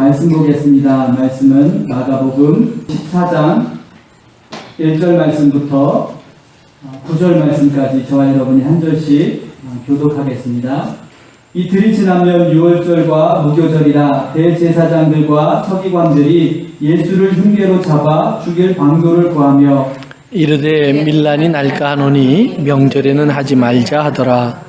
말씀 보겠습니다. 말씀은 마가복음 14장 1절 말씀부터 9절 말씀까지 저와 여러분이 한 절씩 교독하겠습니다. 이틀이 지나면 유월절과 무교절이라 대제사장들과 서기관들이 예수를 흉계로 잡아 죽일 방도를 구하며 이르되 밀란이 날까 하노니 명절에는 하지 말자 하더라.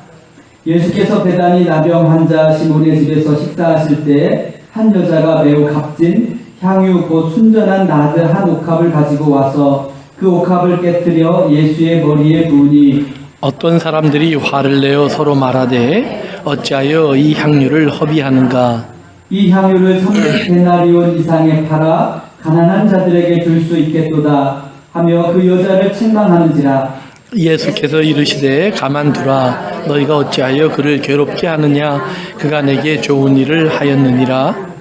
예수께서 베다니 나병 환자 시몬의 집에서 식사하실 때 한 여자가 매우 값진 향유 곧 순전한 나드 한 옥합을 가지고 와서 그 옥합을 깨뜨려 예수의 머리에 부으니 어떤 사람들이 화를 내어 서로 말하되 어찌하여 이 향유를 허비하는가. 이 향유를 300데나리온 이상에 팔아 가난한 자들에게 줄 수 있겠도다 하며 그 여자를 책망하는지라. 예수께서 이르시되 가만두라. 너희가 어찌하여 그를 괴롭게 하느냐. 그가 내게 좋은 일을 하였느니라.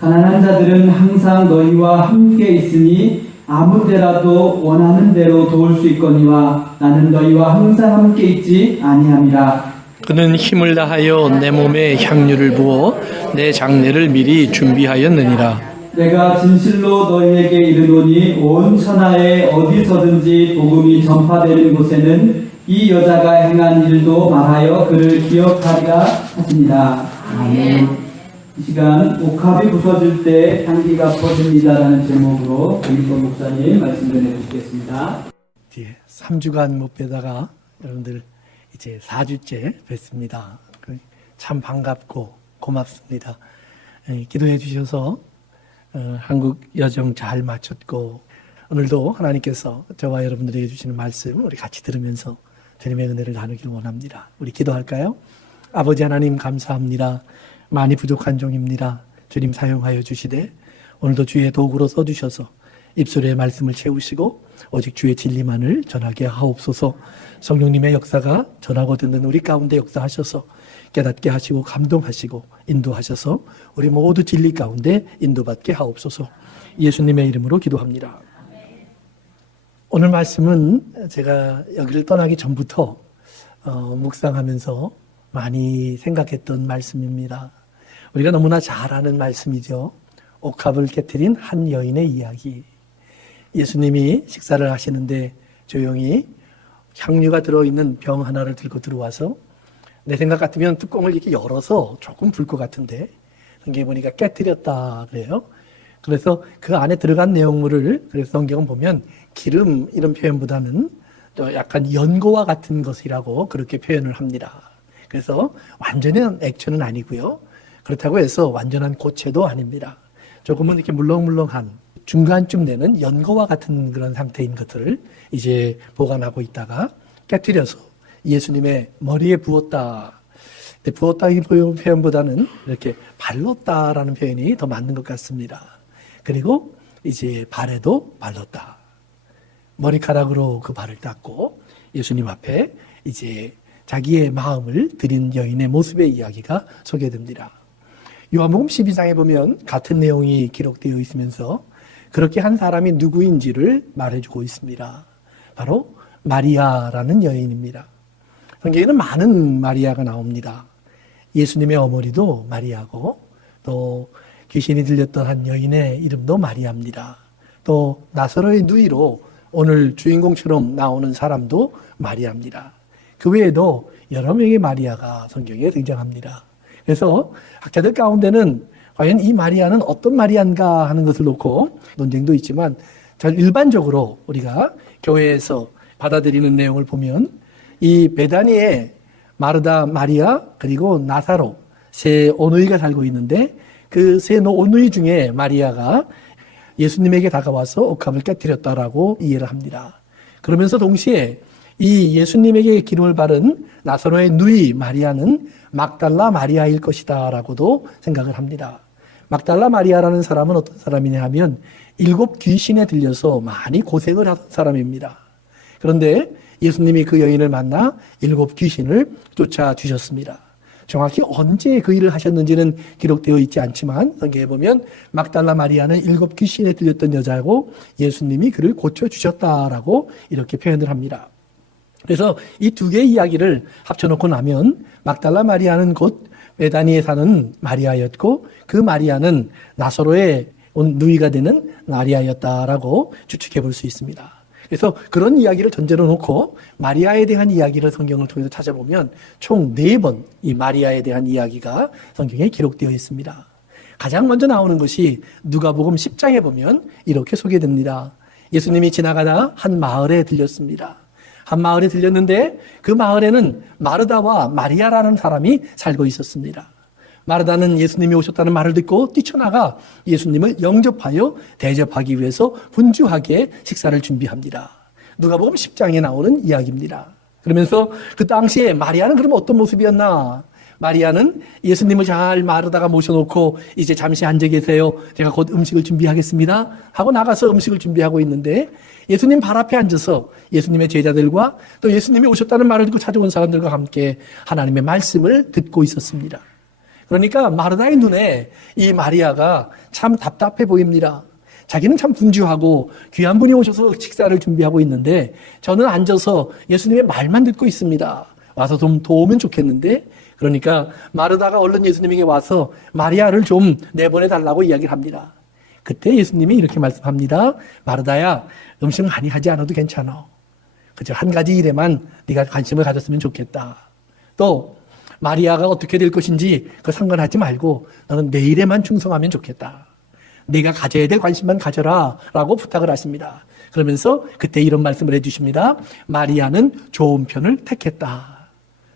가난한 자들은 항상 너희와 함께 있으니 아무 때라도 원하는 대로 도울 수 있거니와 나는 너희와 항상 함께 있지 아니함이라. 그는 힘을 다하여 내 몸에 향유를 부어 내 장례를 미리 준비하였느니라. 내가 진실로 너희에게 이르노니 온 천하에 어디서든지 복음이 전파되는 곳에는 이 여자가 행한 일도 말하여 그를 기억하리라 하시니라. 아멘. 이 시간 옥합이 부서질 때 향기가 퍼집니다라는 제목으로 김인권 목사님 말씀 전해주시겠습니다. 3주간 못 뵈다가 여러분들 이제 4주째 뵙습니다. 참 반갑고 고맙습니다. 기도해 주셔서 한국 여정 잘 마쳤고 오늘도 하나님께서 저와 여러분들에게 주시는 말씀 우리 같이 들으면서 주님의 은혜를 나누기를 원합니다. 우리 기도할까요? 아버지 하나님 감사합니다. 많이 부족한 종입니다. 주님 사용하여 주시되 오늘도 주의 도구로 써주셔서 입술에 말씀을 채우시고 오직 주의 진리만을 전하게 하옵소서. 성령님의 역사가 전하고 듣는 우리 가운데 역사하셔서 깨닫게 하시고 감동하시고 인도하셔서 우리 모두 진리 가운데 인도받게 하옵소서. 예수님의 이름으로 기도합니다. 오늘 말씀은 제가 여기를 떠나기 전부터 묵상하면서 많이 생각했던 말씀입니다. 우리가 너무나 잘 아는 말씀이죠. 옥합을 깨뜨린 한 여인의 이야기. 예수님이 식사를 하시는데 조용히 향유가 들어있는 병 하나를 들고 들어와서 내 생각 같으면 뚜껑을 이렇게 열어서 조금 불 것 같은데 성경에 보니까 깨뜨렸다 그래요. 그래서 그 안에 들어간 내용물을 그래서 성경은 보면 기름 이런 표현보다는 약간 연고와 같은 것이라고 그렇게 표현을 합니다. 그래서 완전한 액체는 아니고요. 그렇다고 해서 완전한 고체도 아닙니다. 조금은 이렇게 물렁물렁한 중간쯤 되는 연고와 같은 그런 상태인 것들을 이제 보관하고 있다가 깨뜨려서 예수님의 머리에 부었다. 부었다 이 표현보다는 이렇게 발랐다라는 표현이 더 맞는 것 같습니다. 그리고 이제 발에도 발랐다. 머리카락으로 그 발을 닦고 예수님 앞에 이제 자기의 마음을 드린 여인의 모습의 이야기가 소개됩니다. 요한복음 12장에 보면 같은 내용이 기록되어 있으면서 그렇게 한 사람이 누구인지를 말해주고 있습니다. 바로 마리아라는 여인입니다. 성경에는 많은 마리아가 나옵니다. 예수님의 어머니도 마리아고 또 귀신이 들렸던 한 여인의 이름도 마리아입니다. 또 나사로의 누이로 오늘 주인공처럼 나오는 사람도 마리아입니다. 그 외에도 여러 명의 마리아가 성경에 등장합니다. 그래서 학자들 가운데는 과연 이 마리아는 어떤 마리아인가 하는 것을 놓고 논쟁도 있지만 전 일반적으로 우리가 교회에서 받아들이는 내용을 보면 이 베다니에 마르다, 마리아 그리고 나사로 세 오누이가 살고 있는데 그 세 오누이 중에 마리아가 예수님에게 다가와서 옥합을 깨뜨렸다라고 이해를 합니다. 그러면서 동시에 이 예수님에게 기름을 바른 나사로의 누이 마리아는 막달라 마리아일 것이다 라고도 생각을 합니다. 막달라 마리아라는 사람은 어떤 사람이냐 하면 7 귀신에 들려서 많이 고생을 하던 사람입니다. 그런데 예수님이 그 여인을 만나 7 귀신을 쫓아주셨습니다. 정확히 언제 그 일을 하셨는지는 기록되어 있지 않지만 성경에 보면 막달라 마리아는 7 귀신에 들렸던 여자고 예수님이 그를 고쳐주셨다라고 이렇게 표현을 합니다. 그래서 이 두 개의 이야기를 합쳐놓고 나면 막달라 마리아는 곧 베다니에 사는 마리아였고 그 마리아는 나사로의 온 누이가 되는 마리아였다라고 추측해 볼 수 있습니다. 그래서 그런 이야기를 전제로 놓고 마리아에 대한 이야기를 성경을 통해서 찾아보면 총 4번 이 마리아에 대한 이야기가 성경에 기록되어 있습니다. 가장 먼저 나오는 것이 누가복음 10장에 보면 이렇게 소개됩니다. 예수님이 지나가다 한 마을에 들렸습니다. 한 마을에 들렸는데 그 마을에는 마르다와 마리아라는 사람이 살고 있었습니다. 마르다는 예수님이 오셨다는 말을 듣고 뛰쳐나가 예수님을 영접하여 대접하기 위해서 분주하게 식사를 준비합니다. 누가복음 10장에 나오는 이야기입니다. 그러면서 그 당시에 마리아는 그럼 어떤 모습이었나? 마리아는 예수님을 잘 마르다가 모셔놓고 이제 잠시 앉아 계세요. 제가 곧 음식을 준비하겠습니다. 하고 나가서 음식을 준비하고 있는데 예수님 발 앞에 앉아서 예수님의 제자들과 또 예수님이 오셨다는 말을 듣고 찾아온 사람들과 함께 하나님의 말씀을 듣고 있었습니다. 그러니까 마르다의 눈에 이 마리아가 참 답답해 보입니다. 자기는 참 분주하고 귀한 분이 오셔서 식사를 준비하고 있는데 저는 앉아서 예수님의 말만 듣고 있습니다. 와서 좀 도우면 좋겠는데 그러니까 마르다가 얼른 예수님에게 와서 마리아를 좀 내보내달라고 이야기를 합니다. 그때 예수님이 이렇게 말씀합니다. 마르다야, 음식 많이 하지 않아도 괜찮아. 그저 한 가지 일에만 네가 관심을 가졌으면 좋겠다. 또 마리아가 어떻게 될 것인지 그 상관하지 말고 너는 내 일에만 충성하면 좋겠다. 네가 가져야 될 관심만 가져라 라고 부탁을 하십니다. 그러면서 그때 이런 말씀을 해주십니다. 마리아는 좋은 편을 택했다.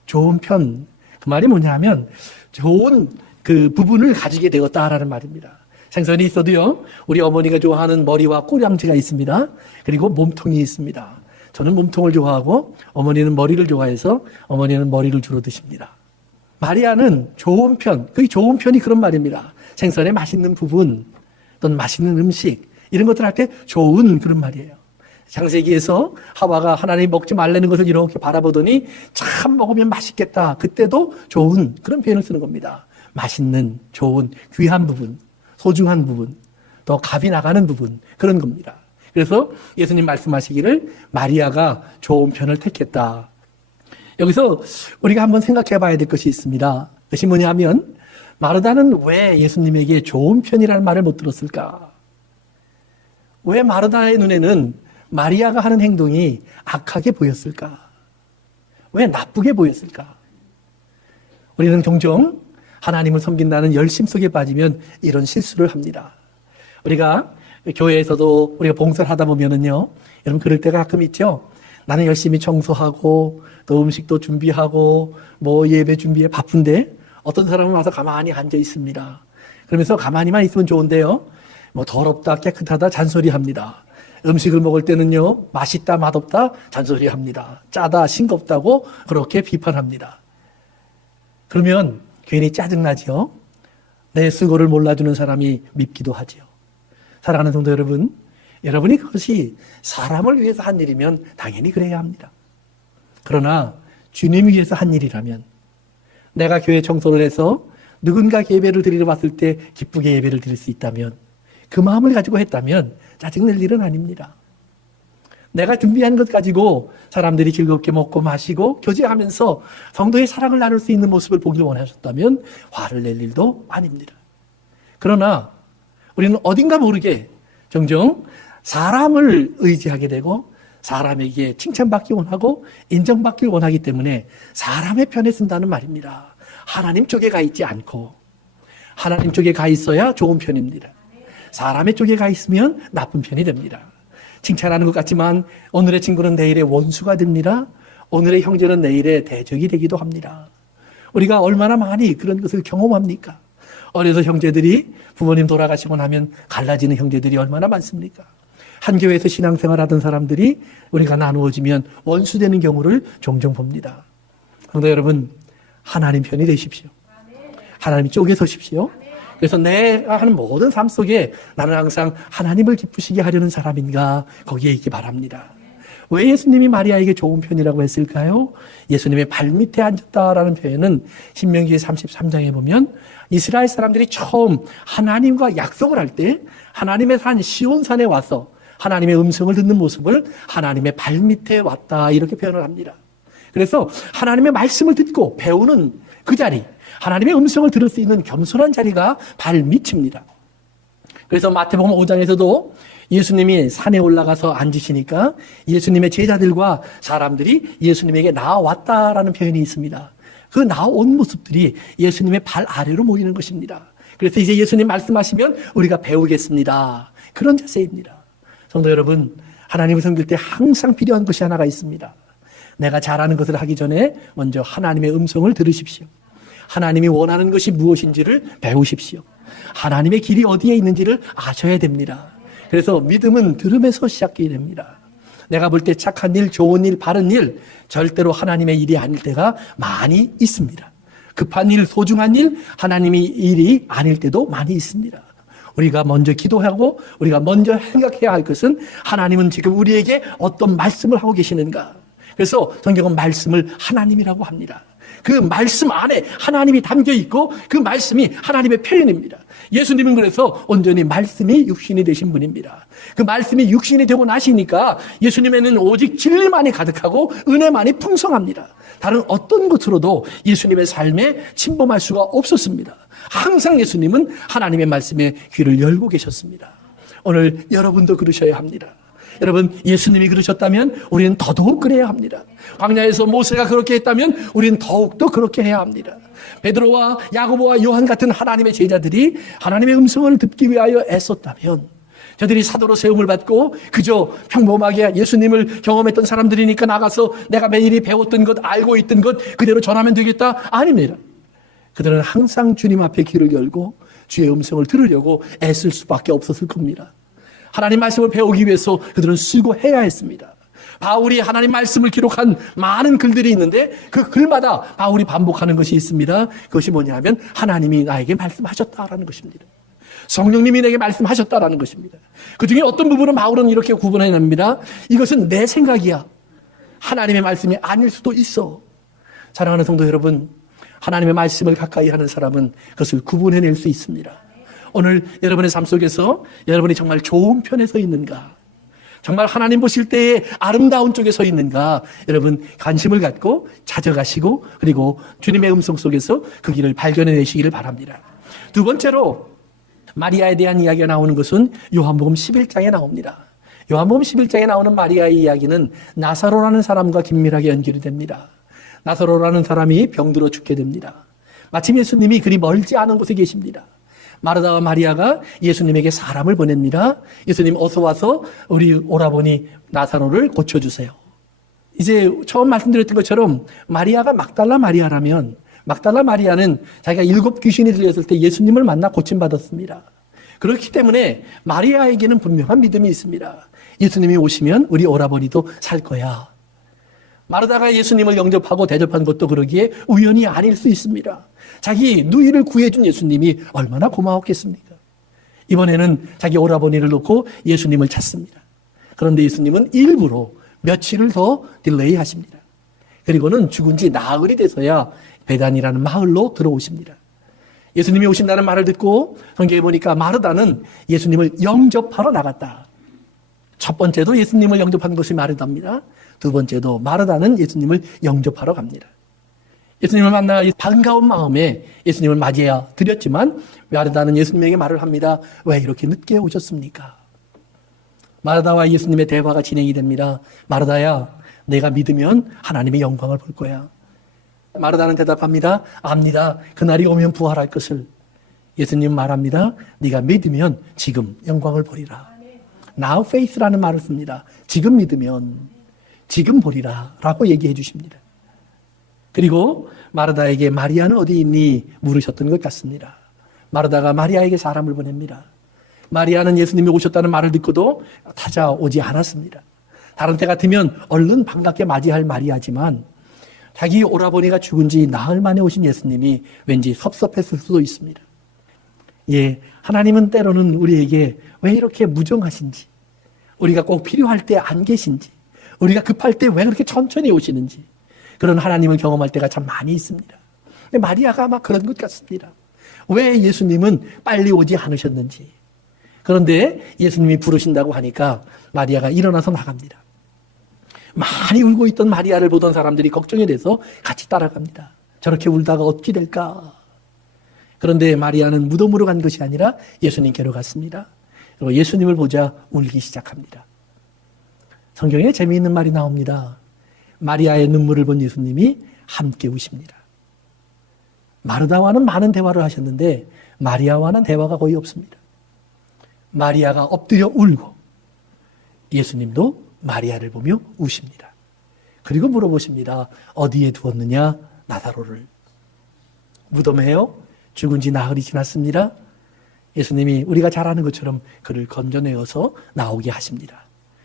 좋은 편. 그 말이 뭐냐면 좋은 그 부분을 가지게 되었다라는 말입니다. 생선이 있어도요, 우리 어머니가 좋아하는 머리와 꼬량지가 있습니다. 그리고 몸통이 있습니다. 저는 몸통을 좋아하고 어머니는 머리를 좋아해서 어머니는 머리를 주로 드십니다. 마리아는 좋은 편, 그 좋은 편이 그런 말입니다. 생선의 맛있는 부분, 또는 맛있는 음식, 이런 것들 할 때 좋은 그런 말이에요. 창세기에서 하와가 하나님이 먹지 말라는 것을 이렇게 바라보더니 참 먹으면 맛있겠다. 그때도 좋은 그런 표현을 쓰는 겁니다. 맛있는, 좋은, 귀한 부분, 소중한 부분, 또 값이 나가는 부분, 그런 겁니다. 그래서 예수님 말씀하시기를 마리아가 좋은 편을 택했다. 여기서 우리가 한번 생각해 봐야 될 것이 있습니다. 그것이 뭐냐면 마르다는 왜 예수님에게 좋은 편이라는 말을 못 들었을까? 왜 마르다의 눈에는 마리아가 하는 행동이 악하게 보였을까? 왜 나쁘게 보였을까? 우리는 종종 하나님을 섬긴다는 열심 속에 빠지면 이런 실수를 합니다. 우리가 교회에서도 우리가 봉사를 하다 보면은요, 여러분 그럴 때가 가끔 있죠? 나는 열심히 청소하고 또 음식도 준비하고 뭐 예배 준비에 바쁜데 어떤 사람은 와서 가만히 앉아 있습니다. 그러면서 가만히만 있으면 좋은데요, 뭐 더럽다 깨끗하다 잔소리합니다. 음식을 먹을 때는요, 맛있다 맛없다 잔소리합니다. 짜다 싱겁다고 그렇게 비판합니다. 그러면 괜히 짜증나죠. 내 수고를 몰라주는 사람이 밉기도 하죠. 사랑하는 성도 여러분, 여러분이 그것이 사람을 위해서 한 일이면 당연히 그래야 합니다. 그러나 주님 위해서 한 일이라면, 내가 교회 청소를 해서 누군가 예배를 드리러 왔을 때 기쁘게 예배를 드릴 수 있다면, 그 마음을 가지고 했다면 짜증낼 일은 아닙니다. 내가 준비한 것 가지고 사람들이 즐겁게 먹고 마시고 교제하면서 성도의 사랑을 나눌 수 있는 모습을 보길 원하셨다면 화를 낼 일도 아닙니다. 그러나 우리는 어딘가 모르게 종종 사람을 의지하게 되고 사람에게 칭찬받기 원하고 인정받길 원하기 때문에 사람의 편에 쓴다는 말입니다. 하나님 쪽에 가 있지 않고 하나님 쪽에 가 있어야 좋은 편입니다. 사람의 쪽에 가 있으면 나쁜 편이 됩니다. 칭찬하는 것 같지만 오늘의 친구는 내일의 원수가 됩니다. 오늘의 형제는 내일의 대적이 되기도 합니다. 우리가 얼마나 많이 그런 것을 경험합니까? 어려서 형제들이 부모님 돌아가시고 나면 갈라지는 형제들이 얼마나 많습니까? 한 교회에서 신앙생활하던 사람들이 우리가 나누어지면 원수되는 경우를 종종 봅니다. 성도 여러분, 하나님 편이 되십시오. 하나님 쪽에 서십시오. 그래서 내가 하는 모든 삶 속에 나는 항상 하나님을 기쁘시게 하려는 사람인가 거기에 있기 바랍니다. 왜 예수님이 마리아에게 좋은 편이라고 했을까요? 예수님의 발밑에 앉았다라는 표현은 신명기 33장에 보면 이스라엘 사람들이 처음 하나님과 약속을 할 때 하나님의 산 시온산에 와서 하나님의 음성을 듣는 모습을 하나님의 발밑에 왔다 이렇게 표현을 합니다. 그래서 하나님의 말씀을 듣고 배우는 그 자리, 하나님의 음성을 들을 수 있는 겸손한 자리가 발밑입니다. 그래서 마태복음 5장에서도 예수님이 산에 올라가서 앉으시니까 예수님의 제자들과 사람들이 예수님에게 나아왔다라는 표현이 있습니다. 그 나온 모습들이 예수님의 발 아래로 모이는 것입니다. 그래서 이제 예수님 말씀하시면 우리가 배우겠습니다. 그런 자세입니다. 성도 여러분, 하나님을 섬길 때 항상 필요한 것이 하나가 있습니다. 내가 잘하는 것을 하기 전에 먼저 하나님의 음성을 들으십시오. 하나님이 원하는 것이 무엇인지를 배우십시오. 하나님의 길이 어디에 있는지를 아셔야 됩니다. 그래서 믿음은 들음에서 시작이 됩니다. 내가 볼 때 착한 일, 좋은 일, 바른 일, 절대로 하나님의 일이 아닐 때가 많이 있습니다. 급한 일, 소중한 일, 하나님의 일이 아닐 때도 많이 있습니다. 우리가 먼저 기도하고 우리가 먼저 생각해야 할 것은 하나님은 지금 우리에게 어떤 말씀을 하고 계시는가. 그래서 성경은 말씀을 하나님이라고 합니다. 그 말씀 안에 하나님이 담겨 있고 그 말씀이 하나님의 표현입니다. 예수님은 그래서 온전히 말씀이 육신이 되신 분입니다. 그 말씀이 육신이 되고 나시니까 예수님에는 오직 진리만이 가득하고 은혜만이 풍성합니다. 다른 어떤 것으로도 예수님의 삶에 침범할 수가 없었습니다. 항상 예수님은 하나님의 말씀에 귀를 열고 계셨습니다. 오늘 여러분도 그러셔야 합니다. 여러분, 예수님이 그러셨다면 우리는 더더욱 그래야 합니다. 광야에서 모세가 그렇게 했다면 우리는 더욱더 그렇게 해야 합니다. 베드로와 야고보와 요한 같은 하나님의 제자들이 하나님의 음성을 듣기 위하여 애썼다면 저들이 사도로 세움을 받고 그저 평범하게 예수님을 경험했던 사람들이니까 나가서 내가 매일이 배웠던 것, 알고 있던 것 그대로 전하면 되겠다? 아닙니다. 그들은 항상 주님 앞에 귀를 열고 주의 음성을 들으려고 애쓸 수밖에 없었을 겁니다. 하나님 말씀을 배우기 위해서 그들은 수고해야 했습니다. 바울이 하나님 말씀을 기록한 많은 글들이 있는데 그 글마다 바울이 반복하는 것이 있습니다. 그것이 뭐냐면 하나님이 나에게 말씀하셨다라는 것입니다. 성령님이 내게 말씀하셨다라는 것입니다. 그 중에 어떤 부분은 바울은 이렇게 구분해냅니다. 이것은 내 생각이야. 하나님의 말씀이 아닐 수도 있어. 사랑하는 성도 여러분, 하나님의 말씀을 가까이 하는 사람은 그것을 구분해낼 수 있습니다. 오늘 여러분의 삶 속에서 여러분이 정말 좋은 편에 서 있는가? 정말 하나님 보실 때의 아름다운 쪽에 서 있는가? 여러분 관심을 갖고 찾아가시고 그리고 주님의 음성 속에서 그 길을 발견해내시기를 바랍니다. 두 번째로 마리아에 대한 이야기가 나오는 것은 요한복음 11장에 나옵니다. 요한복음 11장에 나오는 마리아의 이야기는 나사로라는 사람과 긴밀하게 연결이 됩니다. 나사로라는 사람이 병들어 죽게 됩니다. 마침 예수님이 그리 멀지 않은 곳에 계십니다. 마르다와 마리아가 예수님에게 사람을 보냅니다. 예수님 어서 와서 우리 오라버니 나사로를 고쳐주세요. 이제 처음 말씀드렸던 것처럼 마리아가 막달라 마리아라면 막달라 마리아는 자기가 7 귀신이 들렸을 때 예수님을 만나 고침받았습니다. 그렇기 때문에 마리아에게는 분명한 믿음이 있습니다. 예수님이 오시면 우리 오라버니도 살 거야. 마르다가 예수님을 영접하고 대접한 것도 그러기에 우연이 아닐 수 있습니다. 자기 누이를 구해준 예수님이 얼마나 고마웠겠습니까? 이번에는 자기 오라버니를 놓고 예수님을 찾습니다. 그런데 예수님은 일부러 며칠을 더 딜레이 하십니다. 그리고는 죽은 지 나흘이 돼서야 베단이라는 마을로 들어오십니다. 예수님이 오신다는 말을 듣고 성경에 보니까 마르다는 예수님을 영접하러 나갔다. 첫 번째도 예수님을 영접한 것이 마르다입니다. 두 번째도 마르다는 예수님을 영접하러 갑니다. 예수님을 만나 반가운 마음에 예수님을 맞이해 드렸지만 마르다는 예수님에게 말을 합니다. 왜 이렇게 늦게 오셨습니까? 마르다와 예수님의 대화가 진행이 됩니다. 마르다야, 내가 믿으면 하나님의 영광을 볼 거야. 마르다는 대답합니다. 압니다. 그날이 오면 부활할 것을. 예수님 말합니다. 네가 믿으면 지금 영광을 보리라. Now faith라는 말을 씁니다. 지금 믿으면 지금 보리라 라고 얘기해 주십니다. 그리고 마르다에게 마리아는 어디 있니? 물으셨던 것 같습니다. 마르다가 마리아에게 사람을 보냅니다. 마리아는 예수님이 오셨다는 말을 듣고도 찾아오지 않았습니다. 다른 때 같으면 얼른 반갑게 맞이할 마리아지만 자기 오라버니가 죽은 지 나흘 만에 오신 예수님이 왠지 섭섭했을 수도 있습니다. 예, 하나님은 때로는 우리에게 왜 이렇게 무정하신지, 우리가 꼭 필요할 때 안 계신지, 우리가 급할 때 왜 그렇게 천천히 오시는지 그런 하나님을 경험할 때가 참 많이 있습니다. 근데 마리아가 아마 그런 것 같습니다. 왜 예수님은 빨리 오지 않으셨는지. 그런데 예수님이 부르신다고 하니까 마리아가 일어나서 나갑니다. 많이 울고 있던 마리아를 보던 사람들이 걱정이 돼서 같이 따라갑니다. 저렇게 울다가 어찌 될까? 그런데 마리아는 무덤으로 간 것이 아니라 예수님께로 갔습니다. 그리고 예수님을 보자 울기 시작합니다. 성경에 재미있는 말이 나옵니다. 마리아의 눈물을 본 예수님이 함께 우십니다. 마르다와는 많은 대화를 하셨는데 마리아와는 대화가 거의 없습니다. 마리아가 엎드려 울고 예수님도 마리아를 보며 우십니다. 그리고 물어보십니다. 어디에 두었느냐? 나사로를. 무덤에요? 죽은 지 나흘이 지났습니다. 예수님이 우리가 잘 아는 것처럼 그를 건져내어서 나오게 하십니다.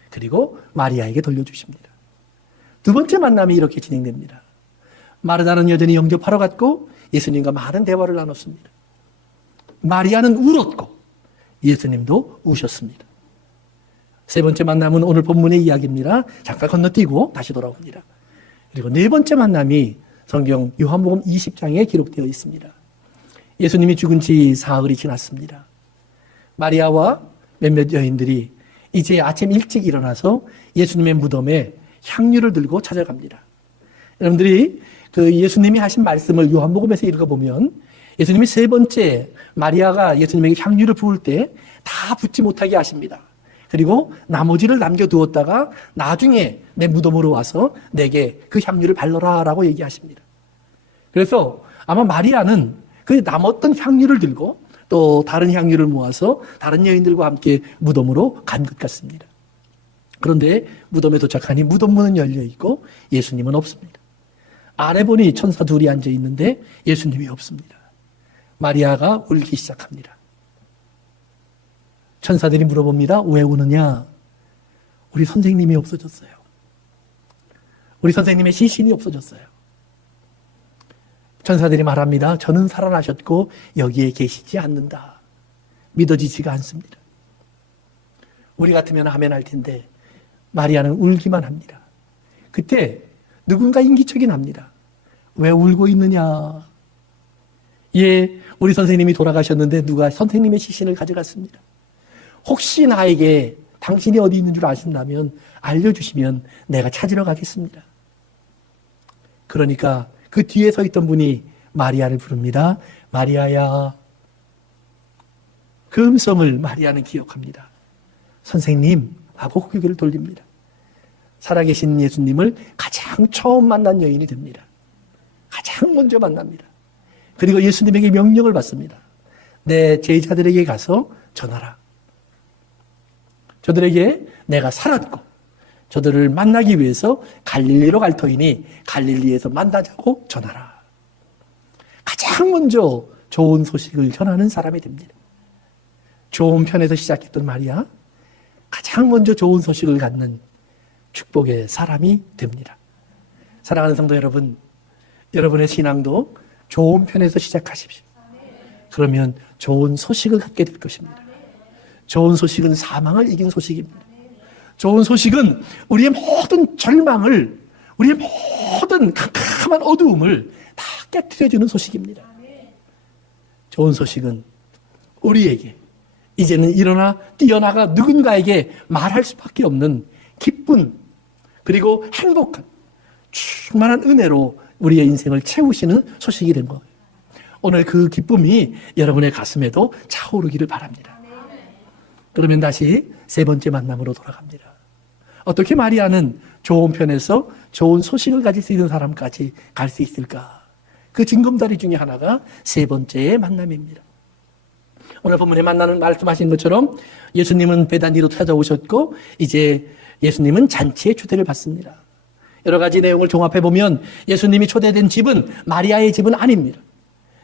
그리고 마리아에게 돌려주십니다. 두 번째 만남이 이렇게 진행됩니다. 마르다는 여전히 영접하러 갔고 예수님과 많은 대화를 나눴습니다. 마리아는 울었고 예수님도 우셨습니다. 세 번째 만남은 오늘 본문의 이야기입니다. 잠깐 건너뛰고 다시 돌아옵니다. 그리고 네 번째 만남이 성경 요한복음 20장에 기록되어 있습니다. 예수님이 죽은 지 사흘이 지났습니다. 마리아와 몇몇 여인들이 이제 아침 일찍 일어나서 예수님의 무덤에 향유를 들고 찾아갑니다. 여러분들이 그 예수님이 하신 말씀을 요한복음에서 읽어보면 예수님이 세 번째 마리아가 예수님에게 향유를 부을 때 다 붓지 못하게 하십니다. 그리고 나머지를 남겨두었다가 나중에 내 무덤으로 와서 내게 그 향유를 발라라 라고 얘기하십니다. 그래서 아마 마리아는 그 남았던 향유를 들고 또 다른 향유를 모아서 다른 여인들과 함께 무덤으로 간 것 같습니다. 그런데 무덤에 도착하니 무덤 문은 열려있고 예수님은 없습니다. 안에 보니 천사 둘이 앉아 있는데 예수님이 없습니다. 마리아가 울기 시작합니다. 천사들이 물어봅니다. 왜 우느냐? 우리 선생님이 없어졌어요. 우리 선생님의 시신이 없어졌어요. 천사들이 말합니다. 저는 살아나셨고 여기에 계시지 않는다. 믿어지지가 않습니다. 우리 같으면 하면 할 텐데 마리아는 울기만 합니다. 그때 누군가 인기척이 납니다. 왜 울고 있느냐? 예, 우리 선생님이 돌아가셨는데 누가 선생님의 시신을 가져갔습니다. 혹시 나에게 당신이 어디 있는 줄 아신다면 알려주시면 내가 찾으러 가겠습니다. 그러니까 그 뒤에 서 있던 분이 마리아를 부릅니다. 마리아야. 그 음성을 마리아는 기억합니다. 선생님 하고 고개를 돌립니다. 살아계신 예수님을 가장 처음 만난 여인이 됩니다. 가장 먼저 만납니다. 그리고 예수님에게 명령을 받습니다. 내 제자들에게 가서 전하라. 저들에게 내가 살았고 저들을 만나기 위해서 갈릴리로 갈 터이니 갈릴리에서 만나자고 전하라. 가장 먼저 좋은 소식을 전하는 사람이 됩니다. 좋은 편에서 시작했던 마리아, 가장 먼저 좋은 소식을 갖는 축복의 사람이 됩니다. 사랑하는 성도 여러분, 여러분의 신앙도 좋은 편에서 시작하십시오. 그러면 좋은 소식을 갖게 될 것입니다. 좋은 소식은 사망을 이긴 소식입니다. 좋은 소식은 우리의 모든 절망을, 우리의 모든 캄캄한 어두움을 다 깨트려주는 소식입니다. 좋은 소식은 우리에게 이제는 일어나 뛰어나가 누군가에게 말할 수밖에 없는 기쁜 그리고 행복한 충만한 은혜로 우리의 인생을 채우시는 소식이 된 거예요. 오늘 그 기쁨이 여러분의 가슴에도 차오르기를 바랍니다. 그러면 다시 세 번째 만남으로 돌아갑니다. 어떻게 마리아는 좋은 편에서 좋은 소식을 가질 수 있는 사람까지 갈 수 있을까? 그 징검다리 중에 하나가 세 번째의 만남입니다. 오늘 본문에 만나는 말씀하신 것처럼 예수님은 베다니로 찾아오셨고 이제 예수님은 잔치에 초대를 받습니다. 여러 가지 내용을 종합해보면 예수님이 초대된 집은 마리아의 집은 아닙니다.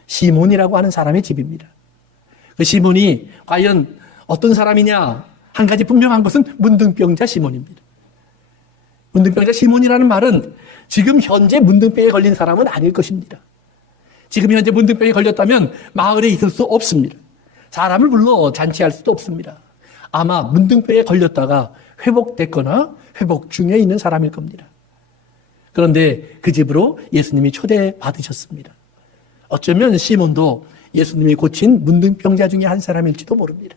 시몬이라고 하는 사람의 집입니다. 그 시몬이 과연 어떤 사람이냐? 한 가지 분명한 것은 문둥병자 시몬입니다. 문둥병자 시몬이라는 말은 지금 현재 문둥병에 걸린 사람은 아닐 것입니다. 지금 현재 문둥병에 걸렸다면 마을에 있을 수 없습니다. 사람을 불러 잔치할 수도 없습니다. 아마 문둥병에 걸렸다가 회복됐거나 회복 중에 있는 사람일 겁니다. 그런데 그 집으로 예수님이 초대받으셨습니다. 어쩌면 시몬도 예수님이 고친 문둥병자 중에 한 사람일지도 모릅니다.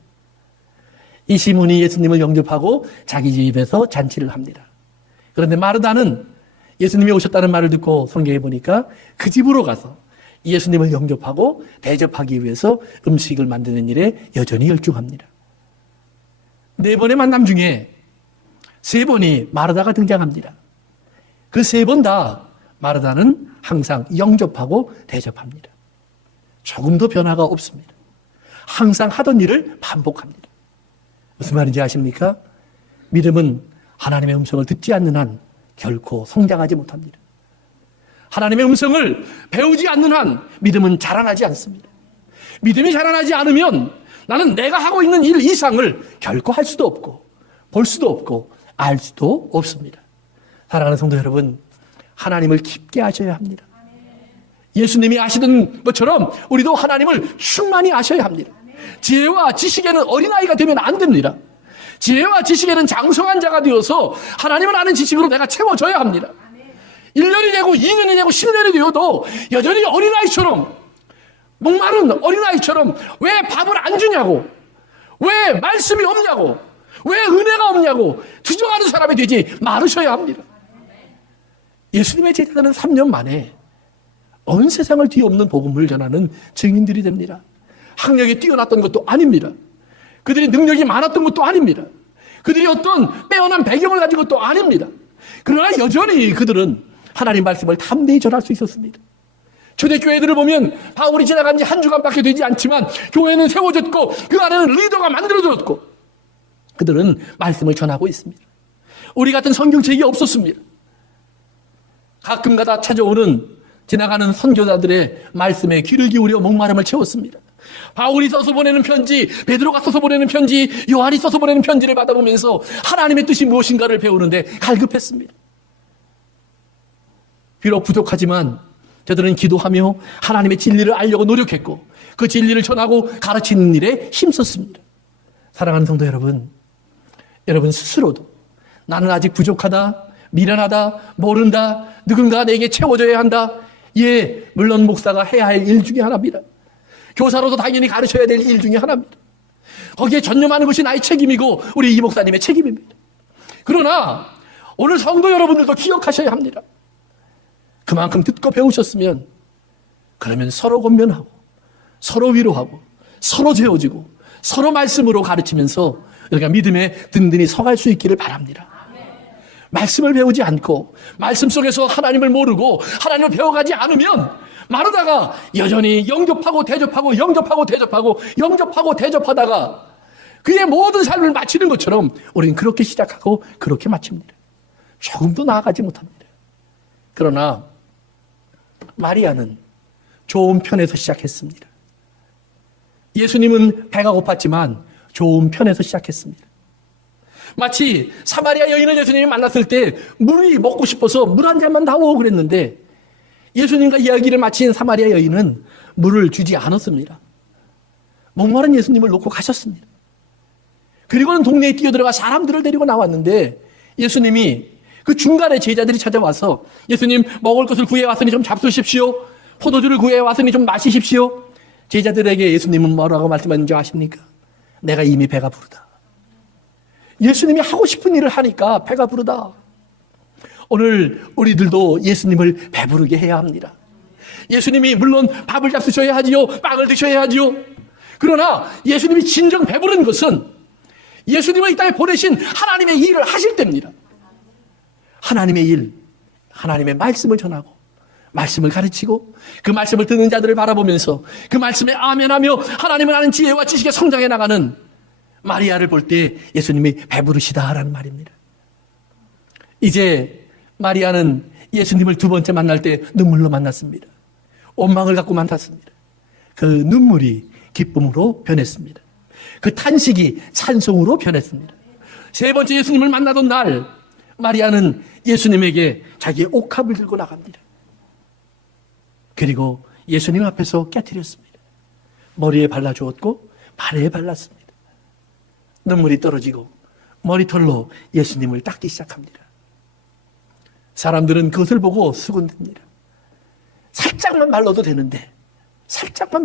이 시몬이 예수님을 영접하고 자기 집에서 잔치를 합니다. 그런데 마르다는 예수님이 오셨다는 말을 듣고 성경에 보니까 그 집으로 가서 예수님을 영접하고 대접하기 위해서 음식을 만드는 일에 여전히 열중합니다. 4번의 만남 중에 3번이 마르다가 등장합니다. 그 3번 다 마르다는 항상 영접하고 대접합니다. 조금도 변화가 없습니다. 항상 하던 일을 반복합니다. 무슨 말인지 아십니까? 믿음은 하나님의 음성을 듣지 않는 한 결코 성장하지 못합니다. 하나님의 음성을 배우지 않는 한 믿음은 자라나지 않습니다. 믿음이 자라나지 않으면 나는 내가 하고 있는 일 이상을 결코 할 수도 없고 볼 수도 없고 알 수도 없습니다. 사랑하는 성도 여러분, 하나님을 깊게 아셔야 합니다. 예수님이 아시던 것처럼 우리도 하나님을 충만히 아셔야 합니다. 지혜와 지식에는 어린아이가 되면 안 됩니다. 지혜와 지식에는 장성한 자가 되어서 하나님을 아는 지식으로 내가 채워져야 합니다. 1년이 되고 2년이 되고 10년이 되어도 여전히 어린아이처럼, 목마른 어린아이처럼 왜 밥을 안 주냐고, 왜 말씀이 없냐고, 왜 은혜가 없냐고 투정하는 사람이 되지 말으셔야 합니다. 예수님의 제자들은 3년 만에 온 세상을 뒤엎는 복음을 전하는 증인들이 됩니다. 학력이 뛰어났던 것도 아닙니다. 그들이 능력이 많았던 것도 아닙니다. 그들이 어떤 빼어난 배경을 가진 것도 아닙니다. 그러나 여전히 그들은 하나님 말씀을 담대히 전할 수 있었습니다. 초대교회들을 보면 바울이 지나간 지 1주간밖에 되지 않지만 교회는 세워졌고 그 안에는 리더가 만들어졌고 그들은 말씀을 전하고 있습니다. 우리 같은 성경책이 없었습니다. 가끔가다 찾아오는 지나가는 선교사들의 말씀에 귀를 기울여 목마름을 채웠습니다. 바울이 써서 보내는 편지, 베드로가 써서 보내는 편지, 요한이 써서 보내는 편지를 받아보면서 하나님의 뜻이 무엇인가를 배우는데 갈급했습니다. 비록 부족하지만 저들은 기도하며 하나님의 진리를 알려고 노력했고 그 진리를 전하고 가르치는 일에 힘썼습니다. 사랑하는 성도 여러분, 여러분 스스로도 나는 아직 부족하다, 미련하다, 모른다, 누군가 내게 채워줘야 한다. 예, 물론 목사가 해야 할 일 중에 하나입니다. 교사로도 당연히 가르쳐야 될 일 중에 하나입니다. 거기에 전념하는 것이 나의 책임이고 우리 이 목사님의 책임입니다. 그러나 오늘 성도 여러분들도 기억하셔야 합니다. 그만큼 듣고 배우셨으면 그러면 서로 권면하고 서로 위로하고 서로 재워지고 서로 말씀으로 가르치면서 우리가 믿음에 든든히 서갈 수 있기를 바랍니다. 말씀을 배우지 않고 말씀 속에서 하나님을 모르고 하나님을 배워가지 않으면 마르다가 여전히 영접하고 대접하고 영접하고 대접하고 영접하고 대접하다가 그의 모든 삶을 마치는 것처럼 우리는 그렇게 시작하고 그렇게 마칩니다. 조금도 나아가지 못합니다. 그러나 마리아는 좋은 편에서 시작했습니다. 예수님은 배가 고팠지만 좋은 편에서 시작했습니다. 마치 사마리아 여인을 예수님이 만났을 때 물이 먹고 싶어서 물 한 잔만 다오 그랬는데 예수님과 이야기를 마친 사마리아 여인은 물을 주지 않았습니다. 목마른 예수님을 놓고 가셨습니다. 그리고는 동네에 뛰어들어가 사람들을 데리고 나왔는데 예수님이 그 중간에 제자들이 찾아와서 예수님 먹을 것을 구해왔으니 좀 잡수십시오. 포도주를 구해왔으니 좀 마시십시오. 제자들에게 예수님은 뭐라고 말씀하는지 아십니까? 내가 이미 배가 부르다. 예수님이 하고 싶은 일을 하니까 배가 부르다. 오늘 우리들도 예수님을 배부르게 해야 합니다. 예수님이 물론 밥을 잡수셔야 하지요. 빵을 드셔야 하지요. 그러나 예수님이 진정 배부른 것은 예수님을 이 땅에 보내신 하나님의 일을 하실 때입니다. 하나님의 일, 하나님의 말씀을 전하고 말씀을 가르치고 그 말씀을 듣는 자들을 바라보면서 그 말씀에 아멘하며 하나님을 아는 지혜와 지식에 성장해 나가는 마리아를 볼 때 예수님이 배부르시다라는 말입니다. 이제 마리아는 예수님을 두 번째 만날 때 눈물로 만났습니다. 원망을 갖고 만났습니다. 그 눈물이 기쁨으로 변했습니다. 그 탄식이 찬송으로 변했습니다. 세 번째 예수님을 만나던 날 마리아는 예수님에게 자기의 옥합을 들고 나갑니다. 그리고 예수님 앞에서 깨트렸습니다. 머리에 발라주었고 발에 발랐습니다. 눈물이 떨어지고 머리털로 예수님을 닦기 시작합니다. 사람들은 그것을 보고 수군듭니다. 살짝만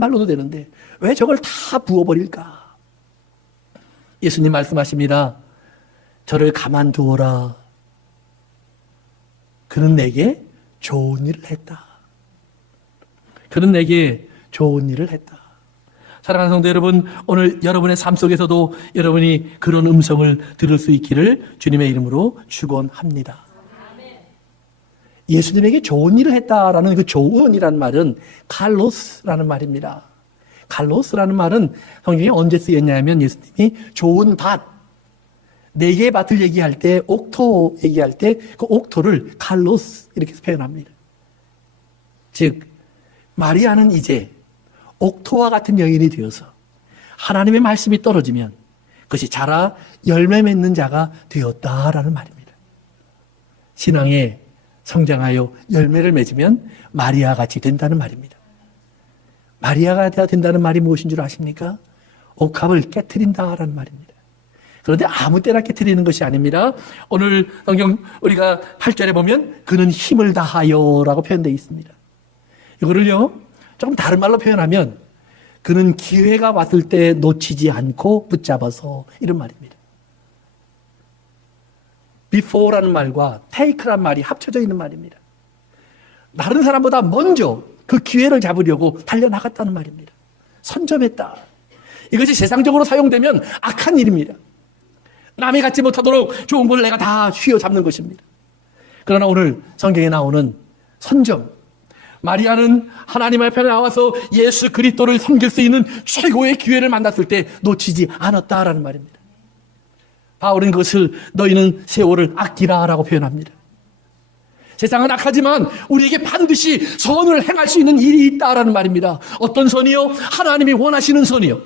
발라도 되는데 왜 저걸 다 부어버릴까? 예수님 말씀하십니다. 저를 가만두어라. 그는 내게 좋은 일을 했다. 그는 내게 좋은 일을 했다. 사랑하는 성도 여러분, 오늘 여러분의 삶 속에서도 여러분이 그런 음성을 들을 수 있기를 주님의 이름으로 축원합니다. 예수님에게 좋은 일을 했다라는 그 좋은이라는 말은 칼로스라는 말입니다. 칼로스라는 말은 성경에 언제 쓰였냐면 예수님이 좋은 밭, 네 개의 밭을 얘기할 때, 옥토 얘기할 때 그 옥토를 칼로스 이렇게 표현합니다. 즉 마리아는 이제 옥토와 같은 여인이 되어서 하나님의 말씀이 떨어지면 그것이 자라 열매 맺는 자가 되었다라는 말입니다. 신앙에 성장하여 열매를 맺으면 마리아 같이 된다는 말입니다. 마리아가 된다는 말이 무엇인 줄 아십니까? 옥합을 깨트린다라는 말입니다. 그런데 아무 때나 깨트리는 것이 아닙니다. 오늘 성경 우리가 8절에 보면 그는 힘을 다하여라고 표현되어 있습니다. 이거를요 조금 다른 말로 표현하면 그는 기회가 왔을 때 놓치지 않고 붙잡아서 이런 말입니다. before라는 말과 take라는 말이 합쳐져 있는 말입니다. 다른 사람보다 먼저 그 기회를 잡으려고 달려나갔다는 말입니다. 선점했다. 이것이 세상적으로 사용되면 악한 일입니다. 남이 갖지 못하도록 좋은 걸 내가 다 휘어잡는 것입니다. 그러나 오늘 성경에 나오는 선점, 마리아는 하나님 앞에 나와서 예수 그리스도를 섬길 수 있는 최고의 기회를 만났을 때 놓치지 않았다라는 말입니다. 바울은 그것을 너희는 세월을 아끼라라고 표현합니다. 세상은 악하지만 우리에게 반드시 선을 행할 수 있는 일이 있다라는 말입니다. 어떤 선이요? 하나님이 원하시는 선이요.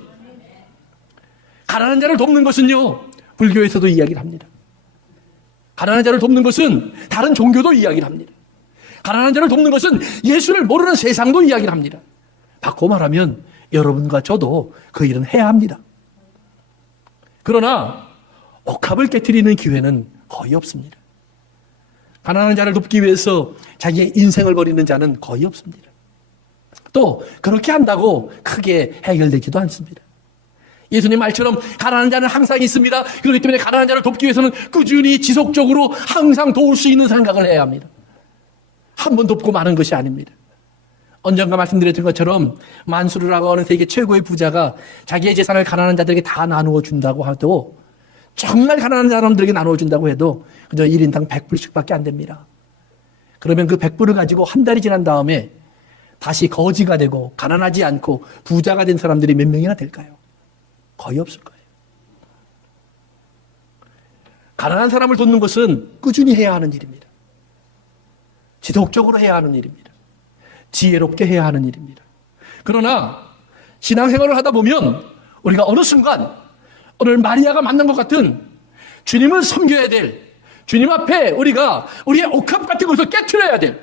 가난한 자를 돕는 것은요, 불교에서도 이야기를 합니다. 가난한 자를 돕는 것은 다른 종교도 이야기를 합니다. 가난한 자를 돕는 것은 예수를 모르는 세상도 이야기를 합니다. 바꿔 말하면 여러분과 저도 그 일은 해야 합니다. 그러나 옥합을 깨트리는 기회는 거의 없습니다. 가난한 자를 돕기 위해서 자기의 인생을 버리는 자는 거의 없습니다. 또 그렇게 한다고 크게 해결되지도 않습니다. 예수님 말처럼 가난한 자는 항상 있습니다. 그렇기 때문에 가난한 자를 돕기 위해서는 꾸준히 지속적으로 항상 도울 수 있는 생각을 해야 합니다. 한 번 돕고 마는 것이 아닙니다. 언젠가 말씀드렸던 것처럼 만수르라고 하는 세계 최고의 부자가 자기의 재산을 가난한 자들에게 다 나누어 준다고 해도, 정말 가난한 사람들에게 나누어 준다고 해도 그저 1인당 100불씩 밖에 안 됩니다. 그러면 그 100불을 가지고 한 달이 지난 다음에 다시 거지가 되고 가난하지 않고 부자가 된 사람들이 몇 명이나 될까요? 거의 없을 거예요. 가난한 사람을 돕는 것은 꾸준히 해야 하는 일입니다. 지속적으로 해야 하는 일입니다. 지혜롭게 해야 하는 일입니다. 그러나 신앙생활을 하다 보면 우리가 어느 순간 오늘 마리아가 만난 것 같은 주님을 섬겨야 될, 주님 앞에 우리가 우리의 옥합 같은 것을 깨트려야 될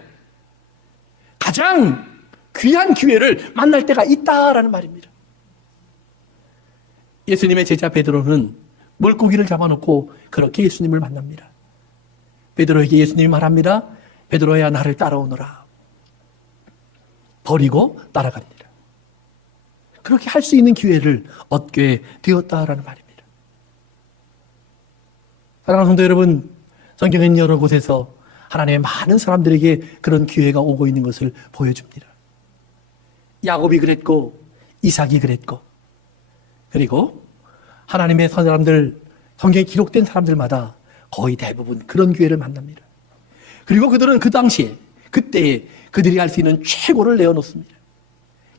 가장 귀한 기회를 만날 때가 있다라는 말입니다. 예수님의 제자 베드로는 물고기를 잡아놓고 그렇게 예수님을 만납니다. 베드로에게 예수님이 말합니다. 베드로야, 나를 따라오너라. 버리고 따라갑니다. 그렇게 할 수 있는 기회를 얻게 되었다라는 말입니다. 사랑하는 성도 여러분, 성경은 여러 곳에서 하나님의 많은 사람들에게 그런 기회가 오고 있는 것을 보여줍니다. 야곱이 그랬고, 이삭이 그랬고, 그리고 하나님의 사람들, 성경에 기록된 사람들마다 거의 대부분 그런 기회를 만납니다. 그리고 그들은 그 당시에, 그때에 그들이 할 수 있는 최고를 내어놓습니다.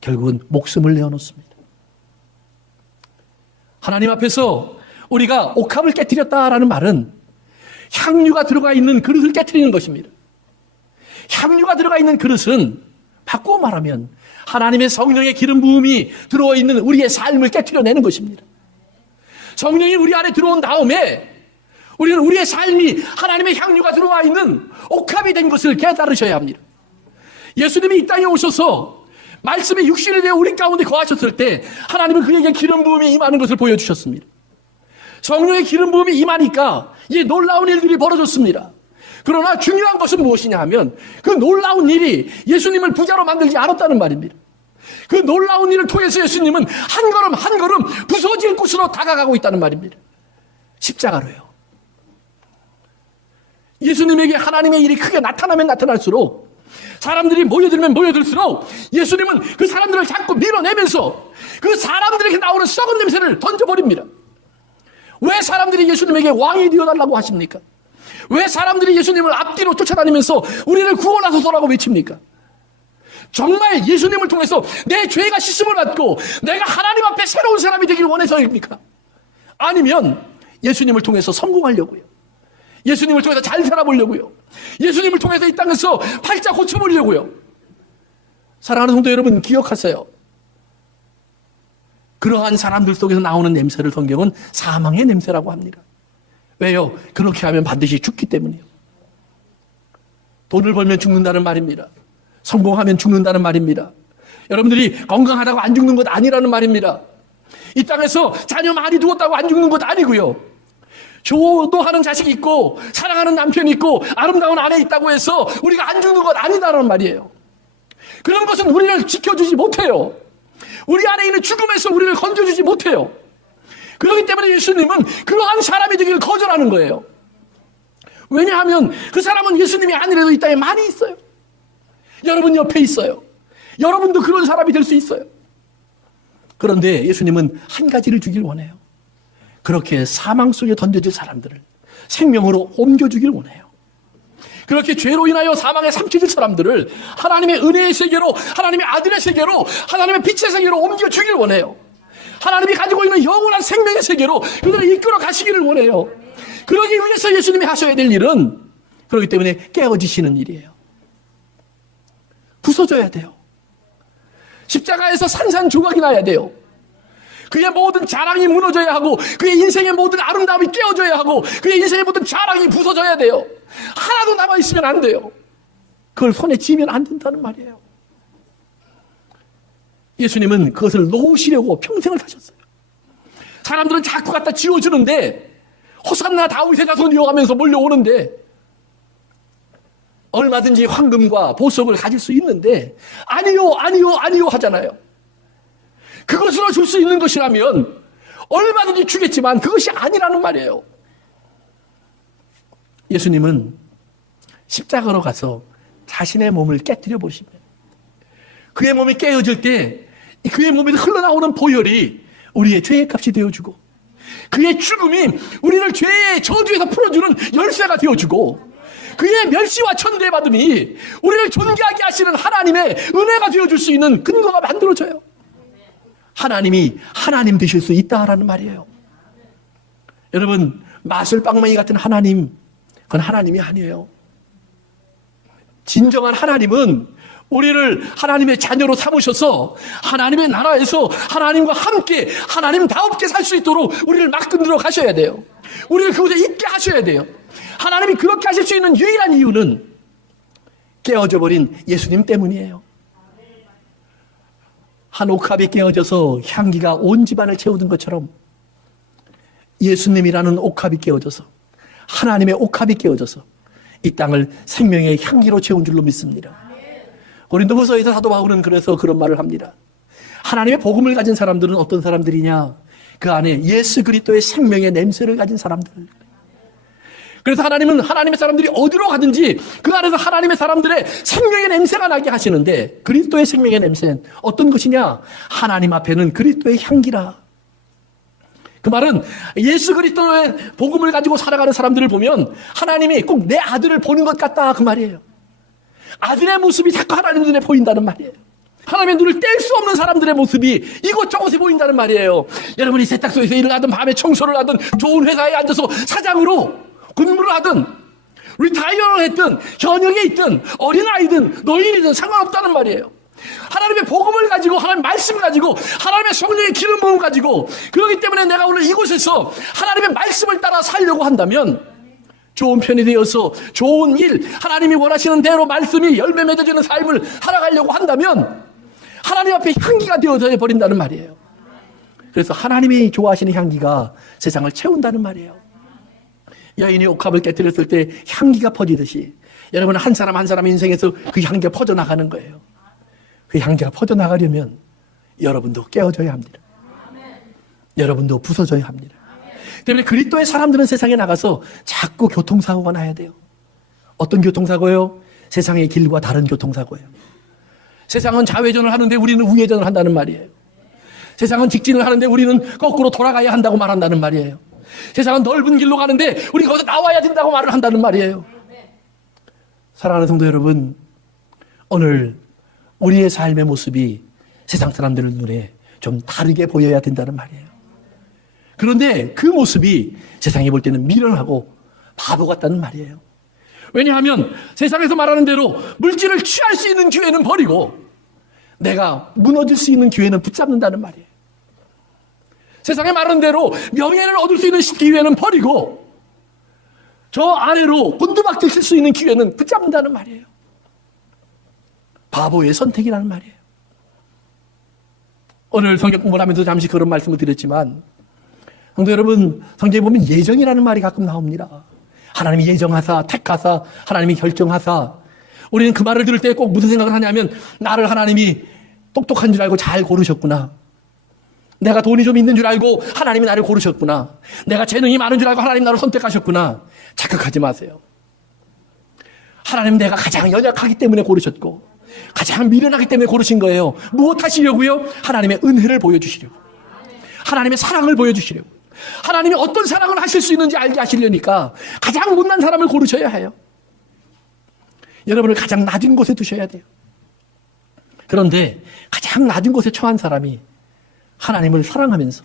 결국은 목숨을 내어놓습니다. 하나님 앞에서 우리가 옥합을 깨트렸다라는 말은 향유가 들어가 있는 그릇을 깨트리는 것입니다. 향유가 들어가 있는 그릇은 바꿔 말하면 하나님의 성령의 기름 부음이 들어와 있는 우리의 삶을 깨트려내는 것입니다. 성령이 우리 안에 들어온 다음에 우리는 우리의 삶이 하나님의 향유가 들어와 있는 옥합이 된 것을 깨달으셔야 합니다. 예수님이 이 땅에 오셔서 말씀이 육신이 되어 우리 가운데 거하셨을 때 하나님은 그에게 기름 부음이 임하는 것을 보여주셨습니다. 성령의 기름 부음이 임하니까 이 놀라운 일들이 벌어졌습니다. 그러나 중요한 것은 무엇이냐 하면 그 놀라운 일이 예수님을 부자로 만들지 않았다는 말입니다. 그 놀라운 일을 통해서 예수님은 한 걸음 한 걸음 부서질 곳으로 다가가고 있다는 말입니다. 십자가로요. 예수님에게 하나님의 일이 크게 나타나면 나타날수록 사람들이 모여들면 모여들수록 예수님은 그 사람들을 자꾸 밀어내면서 그 사람들에게 나오는 썩은 냄새를 던져버립니다. 왜 사람들이 예수님에게 왕이 되어달라고 하십니까? 왜 사람들이 예수님을 앞뒤로 쫓아다니면서 우리를 구원하소서라고 외칩니까? 정말 예수님을 통해서 내 죄가 씻음을 받고 내가 하나님 앞에 새로운 사람이 되길 원해서입니까? 아니면 예수님을 통해서 성공하려고요, 예수님을 통해서 잘 살아보려고요, 예수님을 통해서 이 땅에서 팔자 고쳐보려고요. 사랑하는 성도 여러분, 기억하세요. 그러한 사람들 속에서 나오는 냄새를 성경은 사망의 냄새라고 합니다. 왜요? 그렇게 하면 반드시 죽기 때문이에요. 돈을 벌면 죽는다는 말입니다. 성공하면 죽는다는 말입니다. 여러분들이 건강하다고 안 죽는 것 아니라는 말입니다. 이 땅에서 자녀 많이 두었다고 안 죽는 것 아니고요, 효도하는 자식이 있고 사랑하는 남편이 있고 아름다운 아내 있다고 해서 우리가 안 죽는 것 아니다라는 말이에요. 그런 것은 우리를 지켜주지 못해요. 우리 안에 있는 죽음에서 우리를 건져주지 못해요. 그렇기 때문에 예수님은 그러한 사람이 되기를 거절하는 거예요. 왜냐하면 그 사람은 예수님이 아니라도 이 땅에 많이 있어요. 여러분 옆에 있어요. 여러분도 그런 사람이 될 수 있어요. 그런데 예수님은 한 가지를 주길 원해요. 그렇게 사망 속에 던져질 사람들을 생명으로 옮겨주길 원해요. 그렇게 죄로 인하여 사망에 삼켜질 사람들을 하나님의 은혜의 세계로, 하나님의 아들의 세계로, 하나님의 빛의 세계로 옮겨주길 원해요. 하나님이 가지고 있는 영원한 생명의 세계로 그들을 이끌어 가시기를 원해요. 그러기 위해서 예수님이 하셔야 될 일은, 그렇기 때문에 깨어지시는 일이에요. 부서져야 돼요. 십자가에서 산산조각이 나야 돼요. 그의 모든 자랑이 무너져야 하고, 그의 인생의 모든 아름다움이 깨어져야 하고, 그의 인생의 모든 자랑이 부서져야 돼요. 하나도 남아있으면 안 돼요. 그걸 손에 쥐면 안 된다는 말이에요. 예수님은 그것을 놓으시려고 평생을 사셨어요. 사람들은 자꾸 갖다 쥐어주는데, 호산나 다윗의 자손이여 하면서 몰려오는데, 얼마든지 황금과 보석을 가질 수 있는데 아니요, 아니요, 아니요 하잖아요. 그것으로 줄 수 있는 것이라면 얼마든지 주겠지만 그것이 아니라는 말이에요. 예수님은 십자가로 가서 자신의 몸을 깨뜨려 보십니다. 그의 몸이 깨어질 때 그의 몸에서 흘러나오는 보혈이 우리의 죄의 값이 되어주고, 그의 죽음이 우리를 죄의 저주에서 풀어주는 열쇠가 되어주고, 그의 멸시와 천대 받음이 우리를 존귀하게 하시는 하나님의 은혜가 되어줄 수 있는 근거가 만들어져요. 하나님이 하나님 되실 수 있다라는 말이에요. 여러분, 마술빵맹이 같은 하나님, 그건 하나님이 아니에요. 진정한 하나님은 우리를 하나님의 자녀로 삼으셔서 하나님의 나라에서 하나님과 함께 하나님다웁게 살 수 있도록 우리를 막근들어 가셔야 돼요. 우리를 그곳에 있게 하셔야 돼요. 하나님이 그렇게 하실 수 있는 유일한 이유는 깨어져 버린 예수님 때문이에요. 한 옥합이 깨어져서 향기가 온 집안을 채우던 것처럼 예수님이라는 옥합이 깨어져서, 하나님의 옥합이 깨어져서 이 땅을 생명의 향기로 채운 줄로 믿습니다. 고린도후서에서 사도 바울은 그래서 그런 말을 합니다. 하나님의 복음을 가진 사람들은 어떤 사람들이냐? 그 안에 예수 그리스도의 생명의 냄새를 가진 사람들. 그래서 하나님은 하나님의 사람들이 어디로 가든지 그 안에서 하나님의 사람들의 생명의 냄새가 나게 하시는데, 그리스도의 생명의 냄새는 어떤 것이냐? 하나님 앞에는 그리스도의 향기라. 그 말은 예수 그리스도의 복음을 가지고 살아가는 사람들을 보면 하나님이 꼭 내 아들을 보는 것 같다, 그 말이에요. 아들의 모습이 자꾸 하나님 눈에 보인다는 말이에요. 하나님의 눈을 뗄 수 없는 사람들의 모습이 이곳저곳에 보인다는 말이에요. 여러분이 세탁소에서 일을 하든 밤에 청소를 하든 좋은 회사에 앉아서 사장으로 근무를 하든 리타이어를 했든 현역에 있든 어린아이든 노인이든 상관없다는 말이에요. 하나님의 복음을 가지고, 하나님의 말씀 가지고, 하나님의 성령의 기름 부음 가지고, 그렇기 때문에 내가 오늘 이곳에서 하나님의 말씀을 따라 살려고 한다면, 좋은 편이 되어서 좋은 일, 하나님이 원하시는 대로 말씀이 열매 맺어지는 삶을 살아가려고 한다면 하나님 앞에 향기가 되어져 버린다는 말이에요. 그래서 하나님이 좋아하시는 향기가 세상을 채운다는 말이에요. 여인이 옥합을 깨뜨렸을 때 향기가 퍼지듯이 여러분, 한 사람 한 사람 인생에서 그 향기가 퍼져나가는 거예요. 그 향기가 퍼져나가려면 여러분도 깨어져야 합니다. 여러분도 부서져야 합니다. 때문에 그리스도의 사람들은 세상에 나가서 자꾸 교통사고가 나야 돼요. 어떤 교통사고요? 세상의 길과 다른 교통사고예요. 세상은 좌회전을 하는데 우리는 우회전을 한다는 말이에요. 세상은 직진을 하는데 우리는 거꾸로 돌아가야 한다고 말한다는 말이에요. 세상은 넓은 길로 가는데 우리 거기서 나와야 된다고 말을 한다는 말이에요. 사랑하는 성도 여러분, 오늘 우리의 삶의 모습이 세상 사람들 눈에 좀 다르게 보여야 된다는 말이에요. 그런데 그 모습이 세상이 볼 때는 미련하고 바보 같다는 말이에요. 왜냐하면 세상에서 말하는 대로 물질을 취할 수 있는 기회는 버리고 내가 무너질 수 있는 기회는 붙잡는다는 말이에요. 세상에 말하는 대로 명예를 얻을 수 있는 기회는 버리고 저 아래로 곤두박질 수 있는 기회는 붙잡는다는 말이에요. 바보의 선택이라는 말이에요. 오늘 성경 공부를 하면서 잠시 그런 말씀을 드렸지만 성도 여러분, 성경에 보면 예정이라는 말이 가끔 나옵니다. 하나님이 예정하사, 택하사, 하나님이 결정하사. 우리는 그 말을 들을 때 꼭 무슨 생각을 하냐면 나를 하나님이 똑똑한 줄 알고 잘 고르셨구나. 내가 돈이 좀 있는 줄 알고 하나님이 나를 고르셨구나. 내가 재능이 많은 줄 알고 하나님 나를 선택하셨구나. 착각하지 마세요. 하나님 내가 가장 연약하기 때문에 고르셨고 가장 미련하기 때문에 고르신 거예요. 무엇 하시려고요? 하나님의 은혜를 보여주시려고. 하나님의 사랑을 보여주시려고. 하나님이 어떤 사랑을 하실 수 있는지 알게 하시려니까 가장 못난 사람을 고르셔야 해요. 여러분을 가장 낮은 곳에 두셔야 돼요. 그런데 가장 낮은 곳에 처한 사람이 하나님을 사랑하면서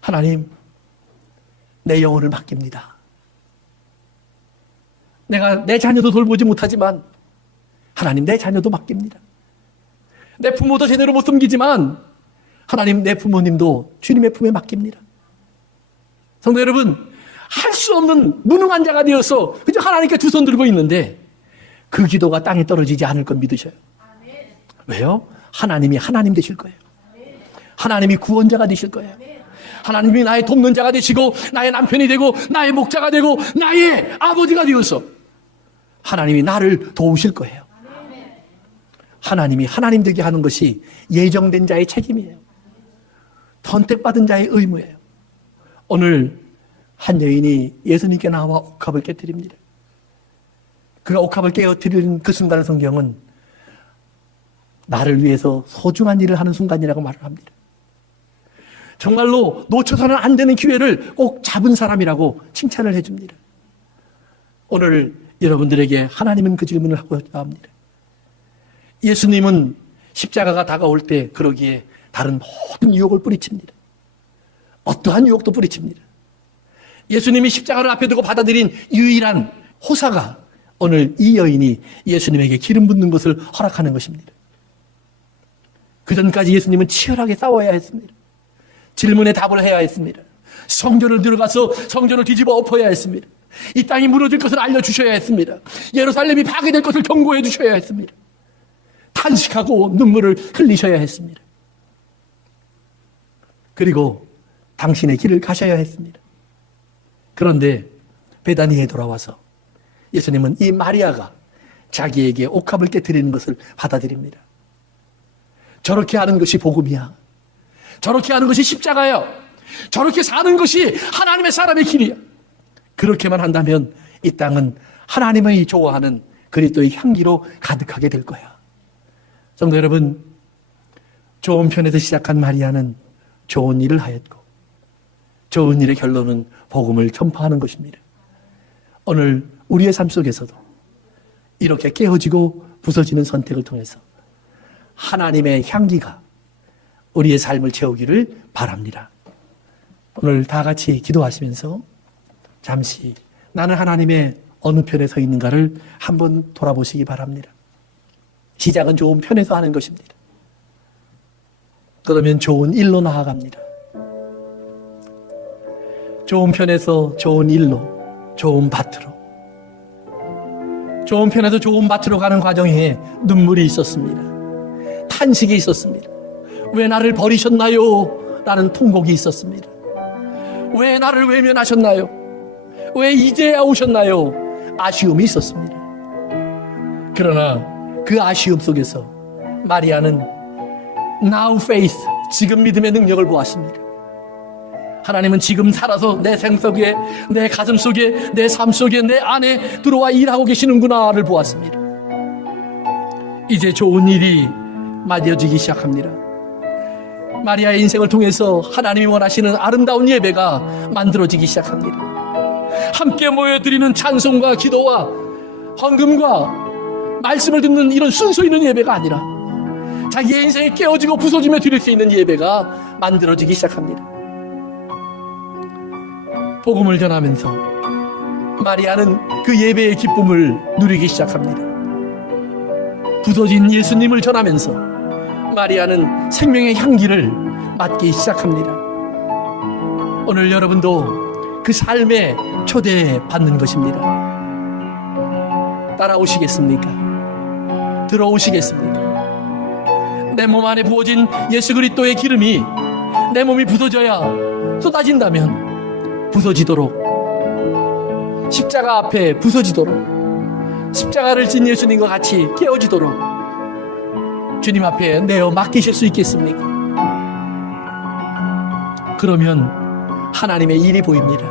하나님, 내 영혼을 맡깁니다. 내가 내 자녀도 돌보지 못하지만 하나님 내 자녀도 맡깁니다. 내 부모도 제대로 못 섬기지만 하나님 내 부모님도 주님의 품에 맡깁니다. 성도 여러분, 할 수 없는 무능한 자가 되어서 그저 하나님께 두 손 들고 있는데 그 기도가 땅에 떨어지지 않을 건 믿으셔요. 왜요? 하나님이 하나님 되실 거예요. 하나님이 구원자가 되실 거예요. 하나님이 나의 돕는 자가 되시고 나의 남편이 되고 나의 목자가 되고 나의 아버지가 되어서 하나님이 나를 도우실 거예요. 하나님이 하나님 되게 하는 것이 예정된 자의 책임이에요. 선택받은 자의 의무예요. 오늘 한 여인이 예수님께 나와 옥합을 깨뜨립니다. 그가 옥합을 깨뜨리는 그 순간을 성경은 나를 위해서 소중한 일을 하는 순간이라고 말을 합니다. 정말로 놓쳐서는 안 되는 기회를 꼭 잡은 사람이라고 칭찬을 해줍니다. 오늘 여러분들에게 하나님은 그 질문을 하고자 합니다. 예수님은 십자가가 다가올 때 그러기에 다른 모든 유혹을 뿌리칩니다. 어떠한 유혹도 뿌리칩니다. 예수님이 십자가를 앞에 두고 받아들인 유일한 호사가 오늘 이 여인이 예수님에게 기름 붓는 것을 허락하는 것입니다. 그 전까지 예수님은 치열하게 싸워야 했습니다. 질문에 답을 해야 했습니다. 성전을 들어가서 성전을 뒤집어 엎어야 했습니다. 이 땅이 무너질 것을 알려주셔야 했습니다. 예루살렘이 파괴될 것을 경고해 주셔야 했습니다. 탄식하고 눈물을 흘리셔야 했습니다. 그리고 당신의 길을 가셔야 했습니다. 그런데 베다니에 돌아와서 예수님은 이 마리아가 자기에게 옥합을 깨뜨리는 것을 받아들입니다. 저렇게 하는 것이 복음이야. 저렇게 하는 것이 십자가야. 저렇게 사는 것이 하나님의 사람의 길이야. 그렇게만 한다면 이 땅은 하나님의 좋아하는 그리스도의 향기로 가득하게 될 거야. 성도 여러분, 좋은 편에서 시작한 마리아는 좋은 일을 하였고 좋은 일의 결론은 복음을 전파하는 것입니다. 오늘 우리의 삶 속에서도 이렇게 깨어지고 부서지는 선택을 통해서 하나님의 향기가 우리의 삶을 채우기를 바랍니다. 오늘 다 같이 기도하시면서 잠시 나는 하나님의 어느 편에 서 있는가를 한번 돌아보시기 바랍니다. 시작은 좋은 편에서 하는 것입니다. 그러면 좋은 일로 나아갑니다. 좋은 편에서 좋은 일로, 좋은 밭으로. 좋은 편에서 좋은 밭으로 가는 과정에 눈물이 있었습니다. 탄식이 있었습니다. 왜 나를 버리셨나요? 라는 통곡이 있었습니다. 왜 나를 외면하셨나요? 왜 이제야 오셨나요? 아쉬움이 있었습니다. 그러나 그 아쉬움 속에서 마리아는 Now faith, 지금 믿음의 능력을 보았습니다. 하나님은 지금 살아서 내 생 속에, 내 가슴 속에, 내 삶 속에, 내 안에 들어와 일하고 계시는구나를 보았습니다. 이제 좋은 일이 맞이어지기 시작합니다. 마리아의 인생을 통해서 하나님이 원하시는 아름다운 예배가 만들어지기 시작합니다. 함께 모여드리는 찬송과 기도와 헌금과 말씀을 듣는 이런 순서 있는 예배가 아니라 자기의 인생이 깨어지고 부서지며 드릴 수 있는 예배가 만들어지기 시작합니다. 복음을 전하면서 마리아는 그 예배의 기쁨을 누리기 시작합니다. 부서진 예수님을 전하면서 마리아는 생명의 향기를 맡기 시작합니다. 오늘 여러분도 그 삶에 초대받는 것입니다. 따라오시겠습니까? 들어오시겠습니까? 내 몸 안에 부어진 예수 그리스도의 기름이 내 몸이 부서져야 쏟아진다면 부서지도록, 십자가 앞에 부서지도록, 십자가를 진 예수님과 같이 깨어지도록 주님 앞에 내어 맡기실 수 있겠습니까? 그러면 하나님의 일이 보입니다.